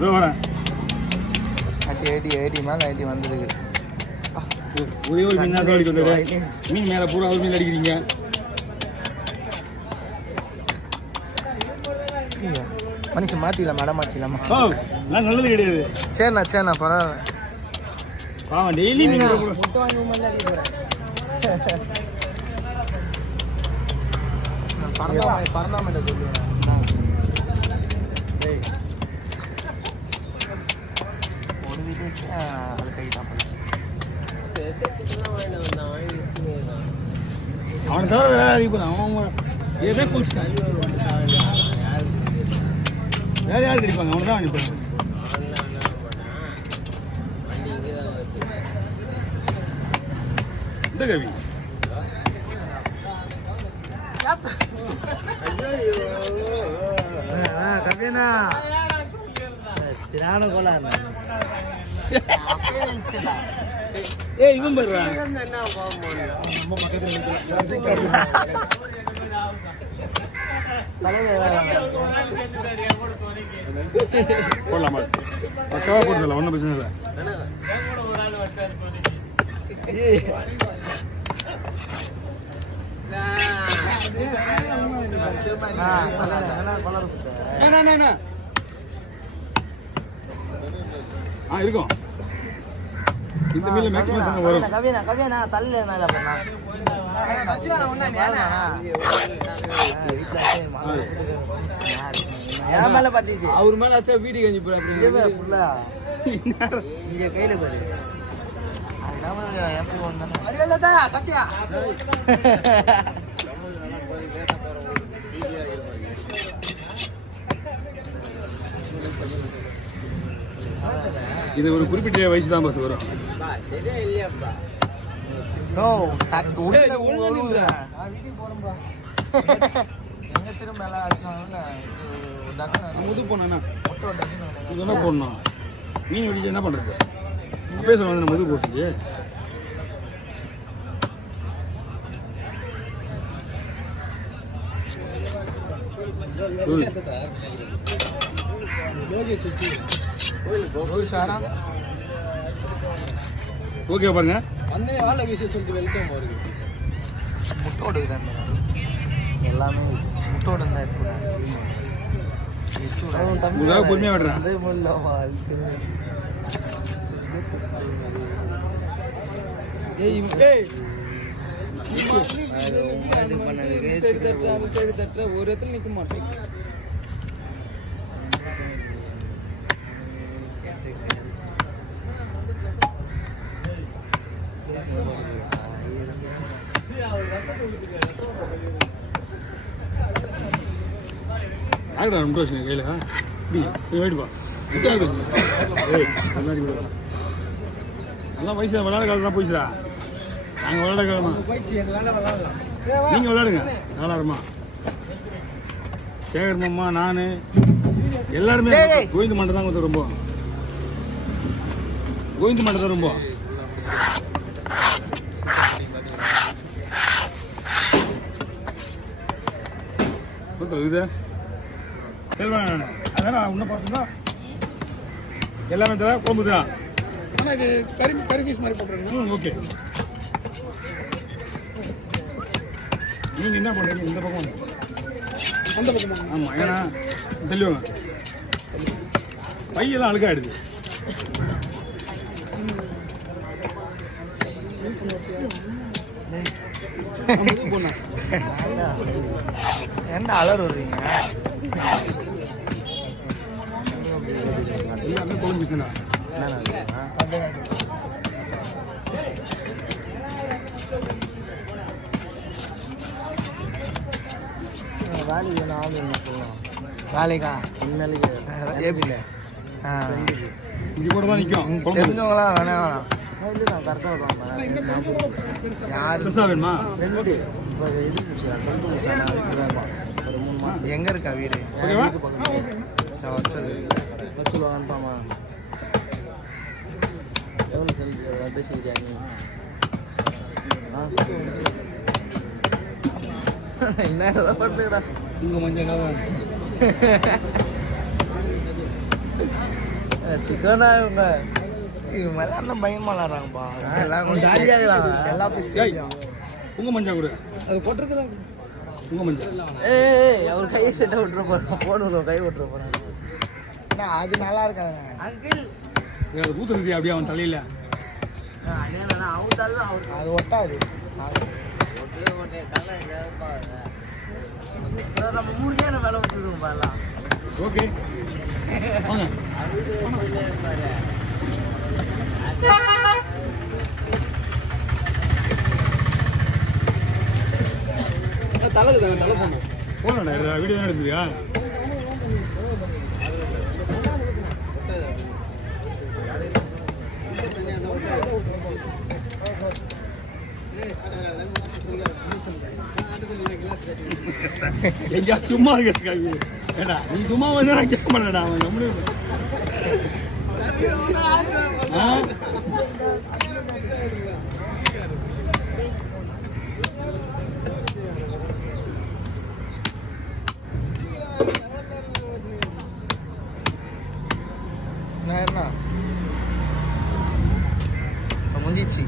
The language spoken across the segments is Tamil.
இதோ வரேன். ஐடி மேலே ஐடி வந்துருக்கு. ஒரே ஒரு மீன் தான் அடிக்க வந்தது. மீன் மேலே பூரா ஒரு மீன் அடிக்கிறீங்க. மனுஷன் மாற்றிடலாம், மடம் மாற்றிடலாமா? ஓ நான் நல்லது கிடையாது. சரிண்ணா பரவாயில்ல. பாவம் டெய்லி நீங்கள் முட்டை வாங்கி பறந்தாமட்ட சொல்லுவேன். ஒரு வீட்டுக்கு அது கை தான் அவனை தவிர வேற அடிப்பான். அவன் ஏதோ குளிச்சுட்டான். வேற யாருக்கு அடிப்பாங்க? அவனை தான் அடிப்பாங்க. இந்த கவி கவியனா திரான கோலா. ஏய் இவன் பாருடா. போடலாமா? பக்காவாக போட்டுதல, ஒன்றும் பிரச்சனை இல்லை. இருக்கும். இந்த மீன்ல மேக்ஸிமம் வரும். கவியனா தள்ளி என் மேல பாத்திச்சு. அவர் மேல ஆச்சா வீடு கஞ்சி போற இங்க கையில பாரு. இது ஒரு குறிப்பிட்ட வயசு தான் பஸ் வரும். எங்க திரும்ப மேல முது போனா இதெல்லாம் போடணும். மீன் வெடிச்சு என்ன பண்றது? பேசுற வந்து மது போட்டுச்சு. ஓகே பாருங்க. முட்டோடு எல்லாமே முட்டோடு தான் பொறுமையா விடுறேன். ஒரு இடத்துல நிக்க மாட்டேன். ஆகிடா ரொம்ப வச்சுங்க கையில். போயிடுப்பா எல்லாம் வயசு விளையாட காலம் தான் போயிடுச்சுடா. நாங்கள் விளையாட காலமா நீங்கள் விளையாடுங்க. நாலாயிரமா சேகர் மாமா நான் எல்லாருமே கோவிந்த மண்டை தான் கொஞ்சம் ரொம்ப கோவிந்த மண்டை தான் ரொம்ப இது செல்வாங்க. அதனால் இன்னும் பார்த்தீங்கன்னா எல்லாமே தர குழம்பு தான். ஆனால் இது கறி பீஸ் மாதிரி போட்டுருங்க. ஓகே. நீங்கள் என்ன பண்ணுறீங்க? இந்த பக்கம் அந்த பக்கம். ஆமாம், ஏன்னா தெளிவாங்க பையெல்லாம் அழுக்காயிடுது. என்ன அலர் வருவீங்க? எல்லாமே குழம்பு பீஸ் தான். வேலைக்கு என்ன ஆகுது? என்ன சொல்லலாம்? வேலைக்கா இனிமேலுக்கு ஏபியில் இங்கே கூட தான் நிற்கும். தெரிஞ்சவங்களாம் வேணாம் இல்லை நான் கரெக்டாக வருவாங்க. யார் பெருசாக வேணுமா? ரெண்டு இப்போ இது ஒரு 3 மாதம். எங்கே இருக்கா வீடு? வசூல் வாங்கப்பாமா? எவ்வளோ செலுத்து பேசிக்கிட்டாங்க? என்ன பண்ணுறா உங்கள் மஞ்சள் சிக்கனா இவங்க இவங்க எல்லாம் பயங்கரமா விளாடுறாங்கப்பா எல்லாம் கொஞ்சம் ஜாலியாக இருக்கிறாங்க எல்லா பிஸ்டையும் உங்க மஞ்சா கூட அது கொட்டுறதுல உங்க மஞ்சா ஏய் அவர் கையை செட்டை விட்டுற போகிறோம் போடுறோம் கை விட்டுற போகிறோம் அது நல்லா இருக்காதுண்ணே அங்கிள் அது ஊத்துறது அப்படியே அவன் தலையில அது ஒட்டாது நம்ம 3 கேன வேலை விட்டுருவோம் பாருலாம் ஓகே வாங்க தலை போகணும் போனடா வீடியோ தானே எடுத்துக்கியா எங்கேயா சும்மா இருக்க ஏடா நீ சும்மா வந்து நான் கேட்க மாட்டேடா அவன் நம்மளும் என்ன முடிஞ்சிச்சு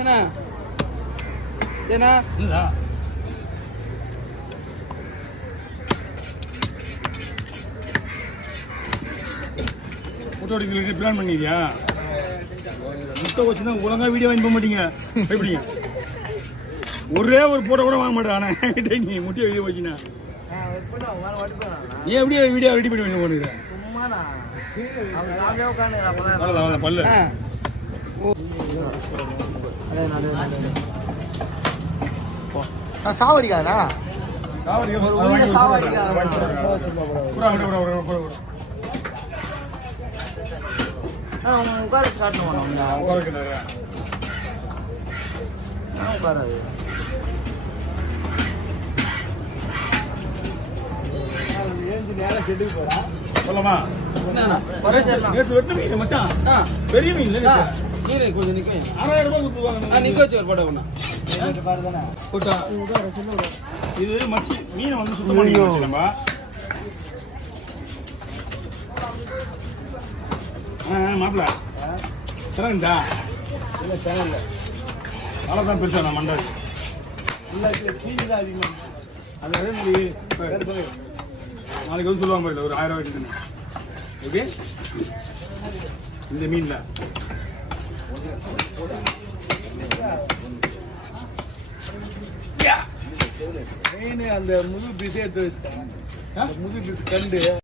ஏனா ஏனா இல்லடா ஃபோட்டோ எடுக்கிறதுக்கு பிளான் பண்ணிக்கியா முட்டை வச்சுன்னா ஒழுங்கா வீடியோ வாங்கி போக மாட்டீங்க எப்படிங்க ஒரே ஒரு போட்டோ கூட வாங்க மாட்டேன் ஆனால் நீ முட்டையை வீடியோ வச்சுனா நீ எப்படியே வீடியோ ரெடி பண்ணி வாங்க போடுற பல்லு சாவடிக்காதா உட்கார ஸ்டார்ட் பண்ணுவாங்க உட்காராது சொல்லமா நேற்று வெட்டு மீன் மச்சான் பெரிய மீன் நீரே கொஞ்சம் நிக்க 6000 ரூபாய் கொடுத்துருவாங்க நிக்க வச்சு ஒரு போட்டோ ஒண்ணா போட்டா இது மச்சி மீனை வந்து சுத்தம் பண்ணி நம்ம மாப்பிள்ள சிறந்தா இல்லை சேனல்ல அவ்வளோதான் பெருசா நான் மண்டாது இல்லை கீழே அதிகமாக அது அதே மாதிரி நாளைக்கு வந்து சொல்லுவாங்க பாருங்க ஒரு 1000 ரூபாய்க்கு எப்படி இந்த மீனில் மெயின் அந்த முது பீஸே எடுத்து வச்சுட்டாங்க முது பீஸ் கண்டு